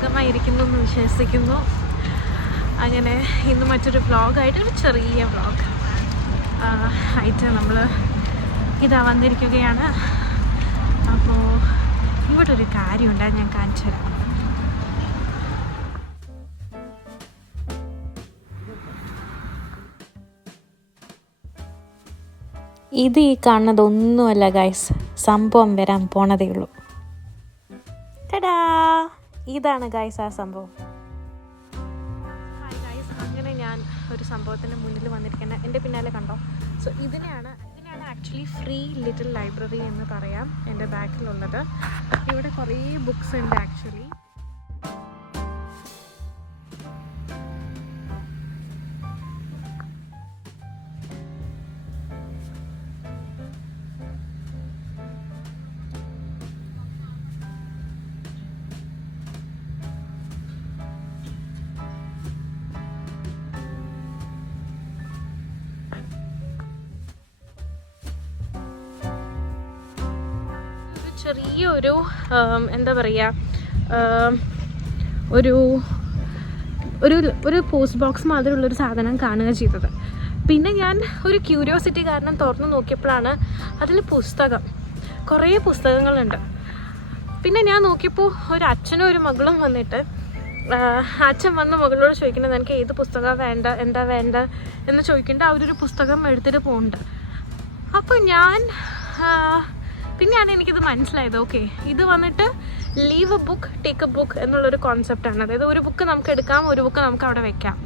സുഖമായിരിക്കുന്നു എന്ന് വിശ്വസിക്കുന്നു. അങ്ങനെ ഇന്ന് മറ്റൊരു വ്ളോഗായിട്ട്, ഒരു ചെറിയ വ്ളോഗ് ആയിട്ട് നമ്മൾ ഇതാ വന്നിരിക്കുകയാണ്. അപ്പോൾ ഇവിടെ ഒരു കാര്യമുണ്ട്, ഞാൻ കാണിച്ചു തരാം. ഇത് ഈ കാണുന്നതൊന്നുമല്ല ഗൈസ്, സംഭവം വരാൻ പോണതേ ഉള്ളൂ. ടടാ, ഇതാണ് ഗൈസ് ആ സംഭവം. ഹായ് ഗൈസ്, അങ്ങനെ ഞാൻ ഒരു സംഭവത്തിൻ്റെ മുന്നിൽ വന്നിരിക്കുന്നത്. എൻ്റെ പിന്നാലെ കണ്ടോ? സോ ഇതിനെയാണ് ആക്ച്വലി ഫ്രീ ലിറ്റിൽ ലൈബ്രറി എന്ന് പറയാം. എൻ്റെ ബാക്കിലുള്ളത് ഇവിടെ കുറേ ബുക്സ് ഉണ്ട് ആക്ച്വലി. ചെറിയൊരു എന്താ പറയുക, ഒരു ഒരു ഒരു പോസ്റ്റ് ബോക്സ് മാതിരിയുള്ളൊരു സാധനം കാണുക ചെയ്തത്. പിന്നെ ഞാൻ ഒരു ക്യൂരിയോസിറ്റി കാരണം തുറന്ന് നോക്കിയപ്പോഴാണ് അതിൽ കുറേ പുസ്തകങ്ങളുണ്ട്. പിന്നെ ഞാൻ നോക്കിയപ്പോൾ ഒരു അച്ഛനും ഒരു മകളും വന്നിട്ട്, അച്ഛൻ വന്ന് മകളോട് ചോദിക്കുന്നത് എനിക്ക് ഏത് പുസ്തകമാണ് വേണ്ട, എന്താ വേണ്ട എന്ന് ചോദിക്കേണ്ട. അവരൊരു പുസ്തകം എടുത്തിട്ട് പോകുന്നുണ്ട്. അപ്പോൾ പിന്നെയാണ് എനിക്കിത് മനസ്സിലായത്. ഓക്കെ, ഇത് വന്നിട്ട് leave A book take A book എന്നുള്ളൊരു കോൺസെപ്റ്റാണ്. അതായത് ഒരു ബുക്ക് നമുക്ക് എടുക്കാം, ഒരു ബുക്ക് നമുക്ക് അവിടെ വെക്കാം.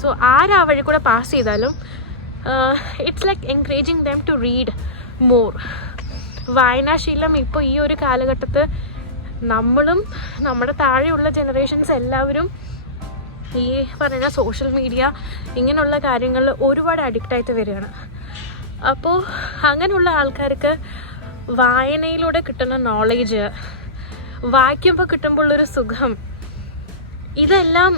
സോ ആരാ വഴി കൂടെ പാസ് ചെയ്താലും it's like encouraging them to read more. വായനാശീലം ഇപ്പോൾ ഈ ഒരു കാലഘട്ടത്ത് നമ്മളും നമ്മുടെ താഴെയുള്ള ജനറേഷൻസ് എല്ലാവരും ഈ പറയുന്ന സോഷ്യൽ മീഡിയ ഇങ്ങനെയുള്ള കാര്യങ്ങളിൽ ഒരുപാട് അഡിക്റ്റായിട്ട് വരികയാണ്. അപ്പോൾ അങ്ങനെയുള്ള ആൾക്കാർക്ക് വായനയിലൂടെ കിട്ടുന്ന നോളേജ്, വായിക്കുമ്പോൾ കിട്ടുമ്പോഴുള്ളൊരു സുഖം, ഇതെല്ലാം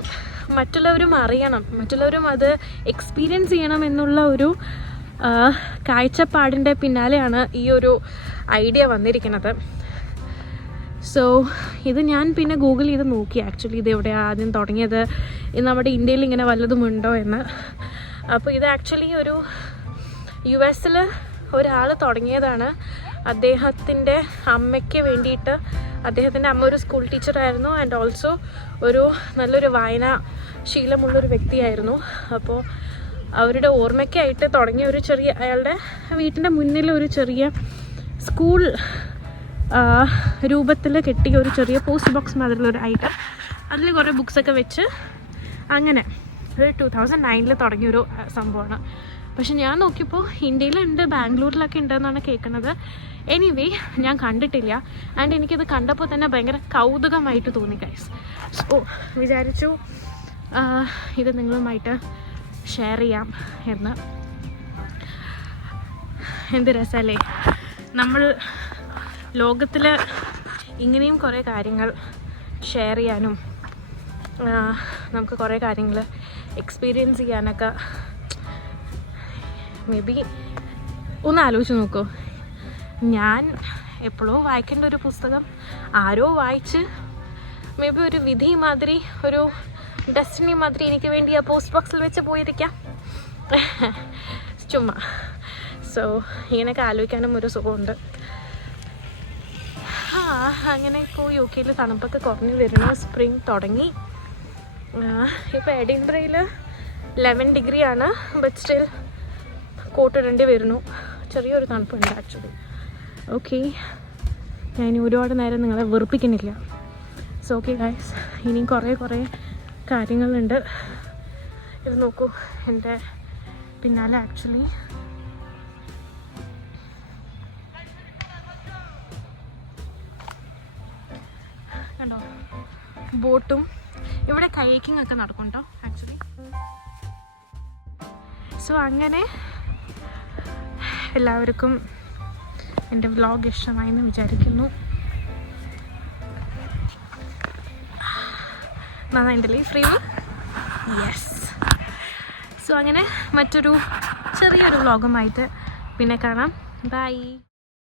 മറ്റുള്ളവരും അറിയണം, മറ്റുള്ളവരും അത് എക്സ്പീരിയൻസ് ചെയ്യണം എന്നുള്ള ഒരു കാഴ്ചപ്പാടിൻ്റെ പിന്നാലെയാണ് ഈ ഒരു ഐഡിയ വന്നിരിക്കുന്നത്. സോ ഇത് ഞാൻ പിന്നെ ഗൂഗിൾ ചെയ്ത് നോക്കി ആക്ച്വലി ഇത് എവിടെയാണ് ആദ്യം തുടങ്ങിയത്, നമ്മുടെ ഇന്ത്യയിൽ ഇങ്ങനെ വല്ലതുമുണ്ടോ എന്ന്. അപ്പോൾ ഇത് ആക്ച്വലി ഒരു US ഒരാൾ തുടങ്ങിയതാണ്. അദ്ദേഹത്തിൻ്റെ അമ്മയ്ക്ക് വേണ്ടിയിട്ട്. അദ്ദേഹത്തിൻ്റെ അമ്മ ഒരു സ്കൂൾ ടീച്ചറായിരുന്നു ആൻഡ് ഓൾസോ ഒരു നല്ലൊരു വായനാശീലമുള്ളൊരു വ്യക്തിയായിരുന്നു. അപ്പോൾ അവരുടെ ഓർമ്മയ്ക്കായിട്ട് തുടങ്ങിയ ഒരു ചെറിയ, അയാളുടെ വീട്ടിൻ്റെ മുന്നിൽ ഒരു ചെറിയ സ്കൂൾ രൂപത്തിൽ കെട്ടിയ ഒരു ചെറിയ പോസ്റ്റ് ബോക്സ് മാതിരിയുള്ളൊരു ഐറ്റം, അതിൽ കുറേ ബുക്സൊക്കെ വെച്ച് അങ്ങനെ ഒരു 2009 തുടങ്ങിയൊരു സംഭവമാണ്. പക്ഷെ ഞാൻ നോക്കിയപ്പോൾ ഇന്ത്യയിലുണ്ട്, ബാംഗ്ലൂരിലൊക്കെ ഉണ്ടെന്നാണ് കേൾക്കുന്നത്. എനിവേ ഞാൻ കണ്ടിട്ടില്ല. ആൻഡ് എനിക്കിത് കണ്ടപ്പോൾ തന്നെ ഭയങ്കര കൗതുകമായിട്ട് തോന്നി ഗൈസ്. സോ വിചാരിച്ചു ഇത് നിങ്ങളുമായിട്ട് ഷെയർ ചെയ്യാം എന്ന്. എന്ത് രസമല്ലേ, നമ്മൾ ലോകത്തിൽ ഇങ്ങനെയും കുറേ കാര്യങ്ങൾ ഷെയർ ചെയ്യാനും നമുക്ക് കുറേ കാര്യങ്ങൾ എക്സ്പീരിയൻസ് ചെയ്യാനൊക്കെ. മേ ബി ഒന്ന് ആലോചിച്ച് നോക്കൂ, ഞാൻ എപ്പോഴോ വായിക്കേണ്ട ഒരു പുസ്തകം ആരോ വായിച്ച് മേ ബി ഒരു വിധി മാതിരി, ഒരു ഡെസ്റ്റിനി മാതിരി എനിക്ക് വേണ്ടി ആ പോസ്റ്റ് ബോക്സിൽ വെച്ച് പോയിരിക്കാം ചുമ്മാ. സോ ഇങ്ങനെയൊക്കെ ആലോചിക്കാനും ഒരു സുഖമുണ്ട്. അങ്ങനെ ഇപ്പോൾ UK തണുപ്പൊക്കെ കുറഞ്ഞു വരുന്ന, സ്പ്രിങ് തുടങ്ങി. ഇപ്പോൾ എഡിൻബ്രയിൽ 11 ഡിഗ്രിയാണ്, ബട്ട് സ്റ്റിൽ കോട്ട് ഇടേണ്ടി വരുന്നു. ചെറിയൊരു തണുപ്പുണ്ട് ആക്ച്വലി. ഓക്കെ, ഞാൻ ഒരുപാട് നേരം നിങ്ങളെ വെറുപ്പിക്കുന്നില്ല. സോ ഓക്കെ ഗൈസ്, ഇനിയും കുറേ കാര്യങ്ങളുണ്ട്. ഇത് നോക്കൂ, എൻ്റെ പിന്നാലെ ആക്ച്വലി കണ്ടോ ബോട്ടും, ഇവിടെ കയേക്കിംഗ് ഒക്കെ നടക്കും കേട്ടോ ആക്ച്വലി. സോ അങ്ങനെ എല്ലാവർക്കും എൻ്റെ വ്ളോഗ് ഇഷ്ടമായെന്ന് വിചാരിക്കുന്നു. നന്നായിട്ടല്ലേ ഫ്രീ? യെസ്. സോ അങ്ങനെ മറ്റൊരു ചെറിയൊരു വ്ളോഗുമായിട്ട് പിന്നെ കാണാം. ബൈ.